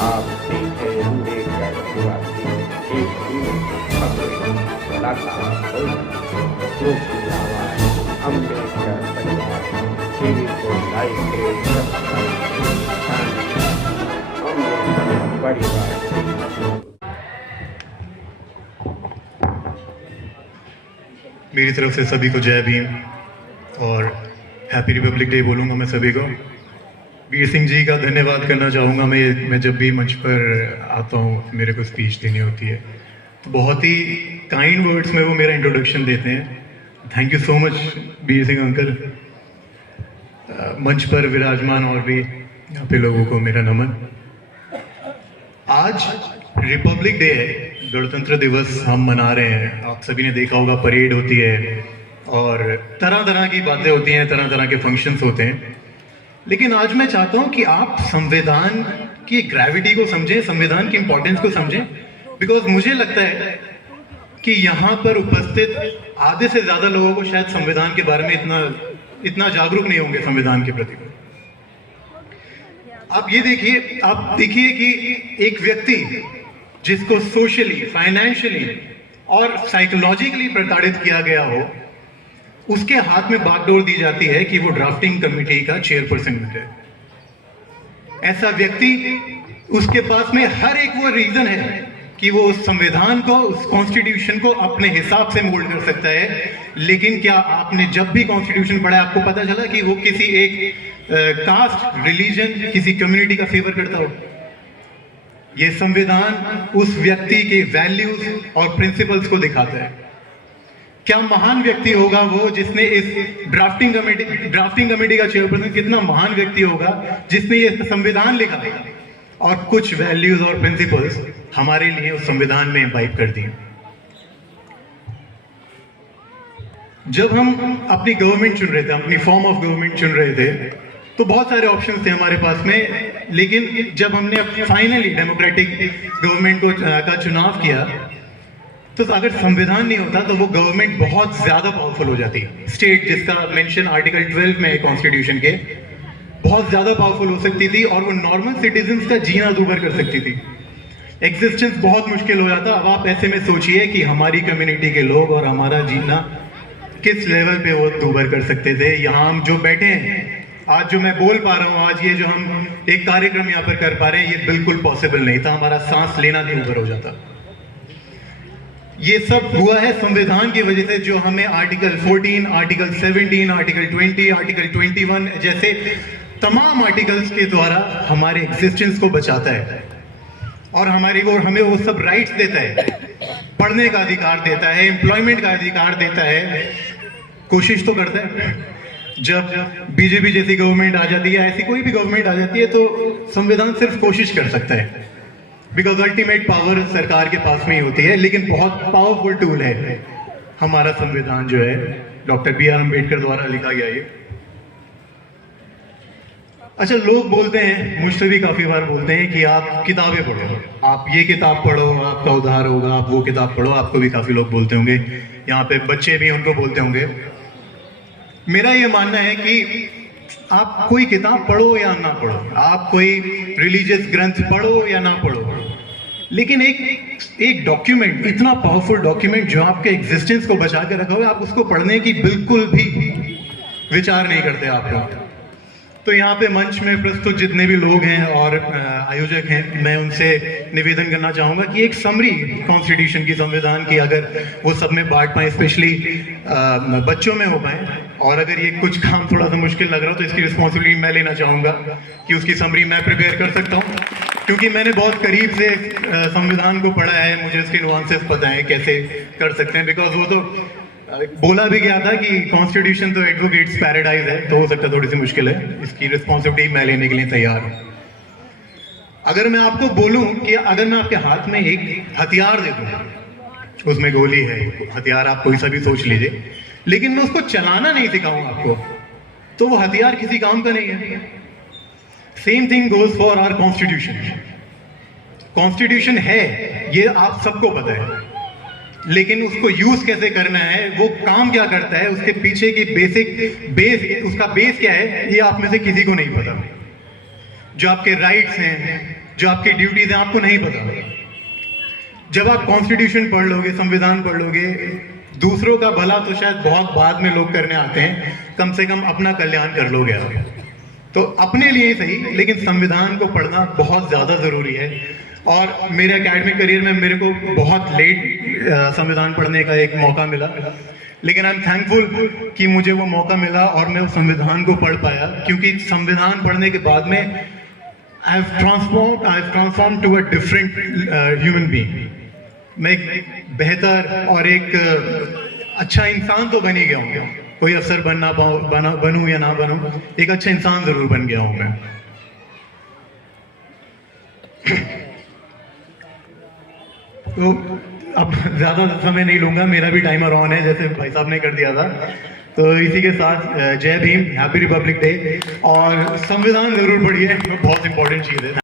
आप सीधे अम्बेडकर निवासी एक कलाकार जो की आवाज अम्बेडकर परिवार टीवी को लाइव के अम्बेडकर परिवार। मेरी तरफ से सभी को जय भीम और हैप्पी रिपब्लिक डे बोलूँगा मैं सभी को। वीर सिंह जी का धन्यवाद करना चाहूँगा मैं जब भी मंच पर आता हूँ मेरे को स्पीच देनी होती है तो बहुत ही काइंड वर्ड्स में वो मेरा इंट्रोडक्शन देते हैं। Thank you so much Veer Singh uncle. मंच पर विराजमान और भी यहाँ पे लोगों को मेरा नमन। आज रिपब्लिक डे है, गणतंत्र दिवस हम मना रहे हैं। आप सभी ने देखा होगा परेड होती है और तरह तरह की बातें होती हैं, तरह तरह के फंक्शंस होते हैं। लेकिन आज मैं चाहता हूं कि आप संविधान की ग्रेविटी को समझें, संविधान की इंपॉर्टेंस को समझें। बिकॉज मुझे लगता है कि यहाँ पर उपस्थित आधे से ज्यादा लोगों को शायद संविधान के बारे में इतना जागरूक नहीं होंगे संविधान के प्रति। आप देखिए कि एक व्यक्ति जिसको सोशली, फाइनेंशियली और साइकोलॉजिकली प्रताड़ित किया गया हो, उसके हाथ में बागडोर दी जाती है कि वो ड्राफ्टिंग कमेटी का चेयरपर्सन है। ऐसा व्यक्ति, उसके पास में हर एक वो रीजन है कि वो उस संविधान को, उस कॉन्स्टिट्यूशन को अपने हिसाब से मोल्ड कर सकता है। लेकिन क्या आपने जब भी कॉन्स्टिट्यूशन पढ़ा आपको पता चला कि वो किसी एक कास्ट, रिलीजन, किसी कम्युनिटी का फेवर करता हो? ये संविधान उस व्यक्ति के वैल्यूज और प्रिंसिपल्स को दिखाता है। क्या महान व्यक्ति होगा वो जिसने इस ड्राफ्टिंग कमेटी का चेयरपर्सन, कितना महान व्यक्ति होगा जिसने ये संविधान लिखा और कुछ वैल्यूज और प्रिंसिपल्स हमारे लिए उस संविधान में इम्बाइब कर दिए। जब हम अपनी गवर्नमेंट चुन रहे थे, अपनी फॉर्म ऑफ गवर्नमेंट चुन रहे थे, तो बहुत सारे ऑप्शंस थे हमारे पास में। लेकिन जब हमने फाइनली डेमोक्रेटिक गवर्नमेंट का चुनाव किया तो अगर संविधान नहीं होता तो वो गवर्नमेंट बहुत ज्यादा पावरफुल हो जाती। स्टेट, जिसका मेंशन आर्टिकल 12 में है कॉन्स्टिट्यूशन के, बहुत ज्यादा पावरफुल हो सकती थी और वो नॉर्मल सिटीजन्स का जीना दूभर कर सकती थी। एग्जिस्टेंस बहुत मुश्किल हो जाता। अब आप ऐसे में सोचिए कि हमारी कम्युनिटी के लोग और हमारा जीना किस लेवल पे वो दूभर कर सकते थे। यहाँ हम जो बैठे हैं, आज जो मैं बोल पा रहा हूँ, आज ये जो हम एक कार्यक्रम यहाँ पर कर पा रहे हैं, ये बिल्कुल पॉसिबल नहीं था। हमारा सांस लेना भी ऊपर हो जाता। ये सब हुआ है संविधान की वजह से, जो हमें आर्टिकल 14, आर्टिकल 17, आर्टिकल 20, आर्टिकल 21 जैसे तमाम आर्टिकल्स के द्वारा हमारे एग्जिस्टेंस को बचाता है और हमें वो सब राइट्स देता है। पढ़ने का अधिकार देता है, एम्प्लॉयमेंट का अधिकार देता है। कोशिश तो करता है। जब बीजेपी जैसी गवर्नमेंट आ जाती है, ऐसी कोई भी गवर्नमेंट आ जाती है, तो संविधान सिर्फ कोशिश कर सकता है। बिकॉज अल्टीमेट पावर सरकार के पास में ही होती है। लेकिन बहुत पावरफुल टूल है हमारा संविधान, जो है डॉक्टर बी आर अम्बेडकर द्वारा लिखा गया ये। अच्छा, लोग बोलते हैं, मुझसे भी काफी बार बोलते हैं कि आप किताबें पढ़ो, आप ये किताब पढ़ो, आपका उद्धार होगा, आप वो किताब पढ़ो। आपको भी काफी लोग बोलते होंगे, यहाँ पे बच्चे भी उनको बोलते होंगे। मेरा ये मानना है कि आप कोई किताब पढ़ो या ना पढ़ो, आप कोई रिलीजियस ग्रंथ पढ़ो या ना पढ़ो, लेकिन एक डॉक्यूमेंट, इतना पावरफुल डॉक्यूमेंट जो आपके एग्जिस्टेंस को बचा के रखा हुआ है, आप उसको पढ़ने की बिल्कुल भी विचार नहीं करते आप लोग। तो यहाँ पे मंच में प्रस्तुत जितने भी लोग हैं और आयोजक हैं, मैं उनसे निवेदन करना चाहूँगा कि एक समरी कॉन्स्टिट्यूशन की, संविधान की, अगर वो सब में बांट पाएँ, स्पेशली बच्चों में हो पाए। और अगर ये कुछ काम थोड़ा सा मुश्किल लग रहा हो तो इसकी रिस्पॉन्सिबिलिटी मैं लेना चाहूँगा कि उसकी समरी मैं प्रिपेयर कर सकता हूँ, क्योंकि मैंने बहुत करीब से संविधान को पढ़ा है, मुझे उसके नुआंसेस पता है कैसे कर सकते हैं। बिकॉज वो तो बोला भी गया था कि कॉन्स्टिट्यूशन तो एडवोकेट्स पैराडाइज है, तो हो सकता है थोड़ी सी मुश्किल है। इसकी रिस्पॉन्सिबिलिटी मैं लेने के लिए तैयार हूँ। अगर मैं आपको बोलूं कि अगर मैं आपके हाथ में एक हथियार दे दूं, उसमें गोली है, हथियार आप कोई सा भी सोच लीजिए, लेकिन मैं उसको चलाना नहीं सिखाऊं आपको, तो वो हथियार किसी काम का नहीं है। Same thing goes for our constitution. Constitution है, ये आप सबको पता है, लेकिन उसको यूज कैसे करना है, वो काम क्या करता है, उसके पीछे की उसका बेस क्या है, ये आप में से किसी को नहीं पता। जो आपके राइट्स हैं, जो आपकी ड्यूटीज हैं आपको नहीं पता। जब आप कॉन्स्टिट्यूशन पढ़ लोगे, संविधान पढ़ लोगे, दूसरों का भला तो शायद बहुत बाद में लोग करने आते हैं, कम से कम अपना कल्याण कर लोगे आप। तो अपने लिए सही, लेकिन संविधान को पढ़ना बहुत ज़्यादा ज़रूरी है। और मेरे एकेडमिक करियर में मेरे को बहुत लेट संविधान पढ़ने का एक मौका मिला, लेकिन आई एम थैंकफुल कि मुझे वो मौका मिला और मैं उस संविधान को पढ़ पाया, क्योंकि संविधान पढ़ने के बाद में I have transform to a different human being. मैं एक बेहतर और एक अच्छा इंसान तो बन ही गया हूँ। कोई अफसर बनूं या ना बनूं, एक अच्छा इंसान जरूर बन गया हूं मैं। तो अब ज्यादा समय नहीं लूंगा, मेरा भी टाइमर ऑन है जैसे भाई साहब ने कर दिया था। तो इसी के साथ जय भीम, हैप्पी रिपब्लिक डे, और संविधान जरूर पढ़िए, बहुत इंपॉर्टेंट चीज है।